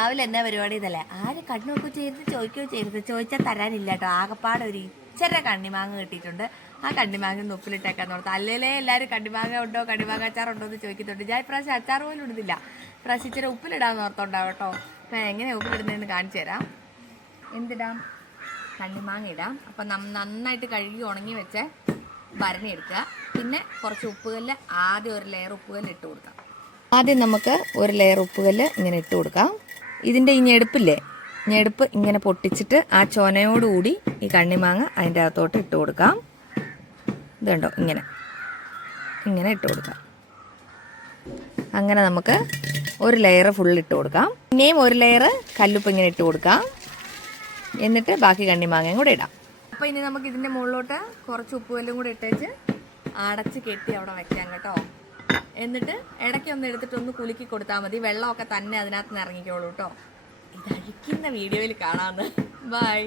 രാവിലെ എന്നാ പരിപാടി ഇതല്ലേ? ആരും കണ്ണുനോക്കുകയോ ചെയ്യരുത്, ചോദിക്കുകയോ ചെയ്യരുത്. ചോദിച്ചാൽ തരാനില്ല കേട്ടോ. ആകപ്പാടെ ഒരു ഇച്ചിരി കണ്ണിമാങ്ങ കിട്ടിയിട്ടുണ്ട്. ആ കണ്ണിമാങ്ങ ഉപ്പിലിട്ടേക്കാന്ന് ഓർത്ത്. അല്ലേലേ എല്ലാവരും കണ്ണിമാങ്ങ ഉണ്ടോ, കണ്ണിമാങ്ങ അച്ചാറുണ്ടോ എന്ന് ചോദിക്കുന്നുണ്ട്. ഞാൻ ഇപ്രാവശ്യം അച്ചാർ പോലും ഇടുന്നില്ല. ഇപ്രാവശ്യം ഇച്ചിരി ഉപ്പിലിടാന്ന് ഓർത്തോണ്ടാവും കേട്ടോ. അപ്പം എങ്ങനെയാണ് ഉപ്പിലിടുന്നതെന്ന് കാണിച്ചു തരാം. എന്തിടാം? കണ്ണിമാങ്ങ ഇടാം. അപ്പം നന്നായിട്ട് കഴുകി ഉണങ്ങി വെച്ച് ഭരണി എടുക്കുക. പിന്നെ കുറച്ച് ഉപ്പുകല്ല്, ആദ്യം ഒരു ലെയർ ഉപ്പുകല്ല് ഇട്ട് കൊടുക്കാം. ആദ്യം നമുക്ക് ഒരു ലെയർ ഉപ്പുകല്ല് ഇങ്ങനെ ഇട്ട് കൊടുക്കാം. ഇതിൻ്റെ ഈ ഞെടുപ്പില്ലേ, ഞെടുപ്പ് ഇങ്ങനെ പൊട്ടിച്ചിട്ട് ആ ചൊനയോടുകൂടി ഈ കണ്ണിമാങ്ങ അതിൻ്റെ അകത്തോട്ട് ഇട്ട് കൊടുക്കാം. ഇതുണ്ടോ, ഇങ്ങനെ ഇങ്ങനെ ഇട്ട് കൊടുക്കാം. അങ്ങനെ നമുക്ക് ഒരു ലെയർ ഫുൾ ഇട്ട് കൊടുക്കാം. പിന്നെയും ഒരു ലെയർ കല്ലുപ്പ് ഇങ്ങനെ ഇട്ട് കൊടുക്കാം. എന്നിട്ട് ബാക്കി കണ്ണിമാങ്ങയും കൂടെ ഇടാം. അപ്പോൾ ഇനി നമുക്ക് ഇതിൻ്റെ മുകളിലോട്ട് കുറച്ച് ഉപ്പുകല്ലും കൂടെ ഇട്ടേച്ച് അടച്ച് കെട്ടി അവിടെ വെക്കാം കേട്ടോ. എന്നിട്ട് ഇടയ്ക്കൊന്ന് എടുത്തിട്ടൊന്ന് കുലുക്കി കൊടുത്താൽ മതി. വെള്ളമൊക്കെ തന്നെ അതിനകത്ത് നിന്ന് ഇറങ്ങിക്കോളൂ കേട്ടോ. ഇത് അഴിക്കുന്ന വീഡിയോയിൽ കാണാമെന്ന്. ബൈ.